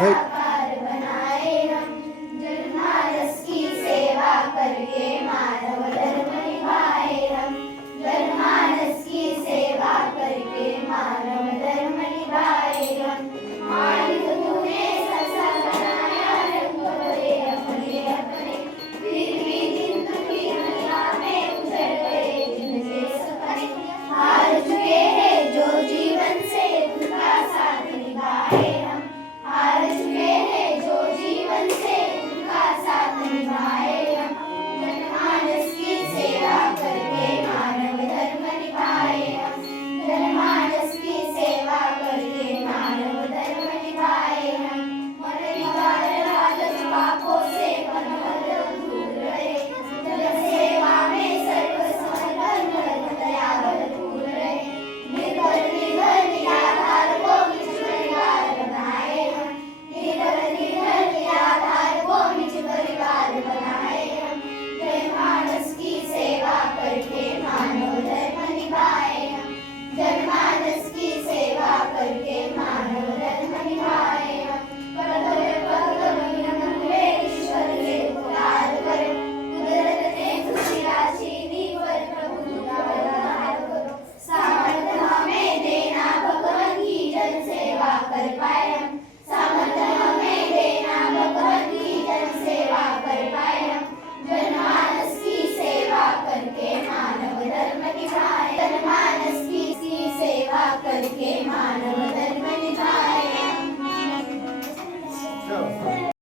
मिल